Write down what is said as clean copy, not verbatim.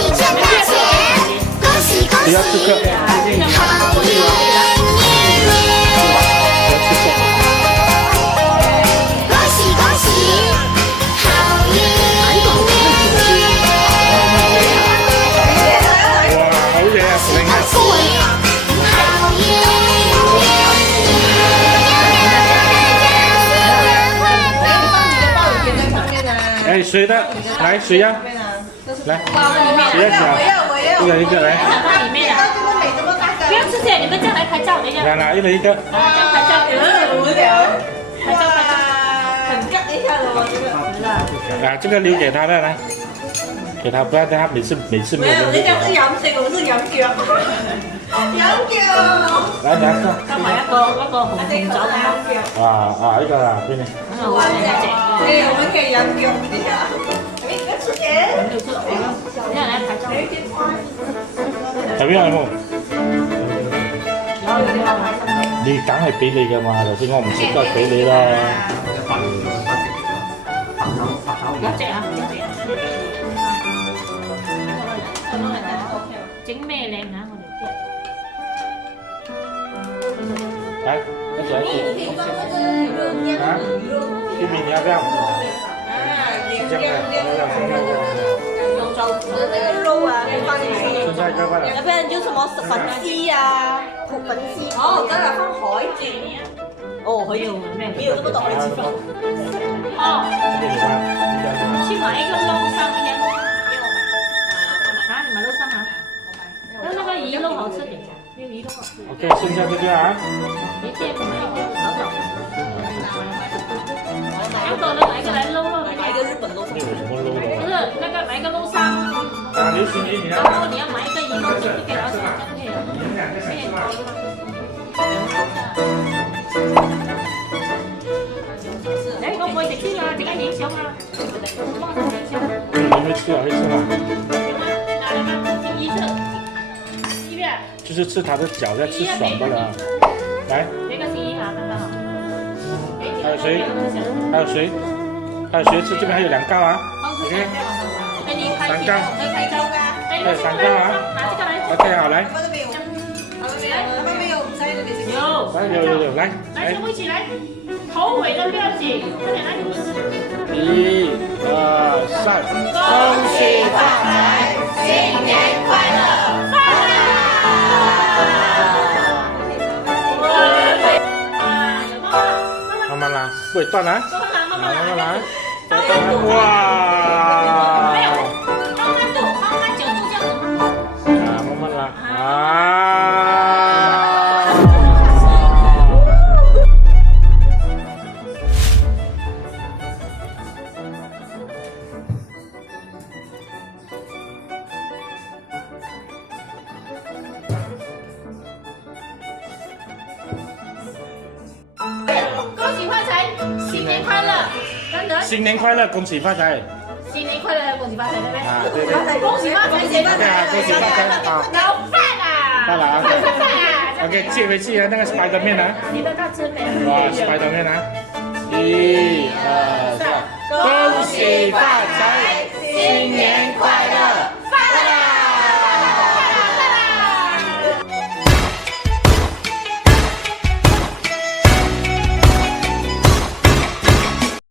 你赚大钱，恭喜恭喜，好运年年，恭喜恭喜，好运年年，哇，好嘢啊，恭喜恭喜，好运年年。哎，谁的？来，谁呀？来，谁要讲？一人一个来。放里面啊！不要吃这，你们这样来拍照，等一下。来来，一人一个。这样拍照，无聊。拍照拍照。很干一下的我这个。啊，这个留给他的来，给他，不然他每次没有。没有，人家是羊水，我是羊脚。羊腳，来，你看。加埋一個紅酒咁樣。啊，呢個啦，俾你。哇，你隻。我們可以羊腳一下。吃錢。一人嚟拍照。係邊個有冇？你梗係俾你㗎嘛，頭先我唔食都係俾你啦。一隻啊，一隻。整咩靚啊？我哋啲。来，一起来吃。啊？玉米你要不要？这样用手指那个肉啊，可以放进去。剩下一个快点。要不然就什么粉絲啊，苦粉絲。哦，當然放海景。哦，可以，沒有這麼多的地方。哦，这个有吗？去買一個撈生一樣。啊，你買撈生啊？那個魚撈好吃點，那個魚撈好吃。OK，剩下这个啊。你這個買一個炒炒。要走的買一個來撈咯，買一個日本撈生。那有什么肉的？不是那個買一個撈生。啊，流行一点。然後你要買一個魚撈生，就給老師這樣。你們兩個先說。哎，我唔會食豬啊，點解影相啊？幫我影相。你会吃啊？会吃吗？拿了嗎？第一次，一邊。就是吃它的脚，要吃爽的了。来，這個是一下剛剛好。还有谁？还有谁？还有谁吃？这边还有2個啊。OK。3個。还有3個啊。OK， 好来。有，来。來，全部一起來，頭尾都不要緊，快點來。1、2、3，恭喜發財，新年快樂，發慢慢拉，不会断啊。慢慢來，来。哇！沒有，哇！慢慢9度這樣子。啊，慢慢拉啊！恭喜發財，新年快樂，真的。新年快乐，恭喜发财！新年快樂，恭喜發財，對不對？啊，对对。恭喜發財，恭喜發財，恭喜發財啊！老飯啊！到了啊飯啊！OK， 借回去啊，那个 Spider 面啊！你的大吃面。哇，Spider 面啊！1、2、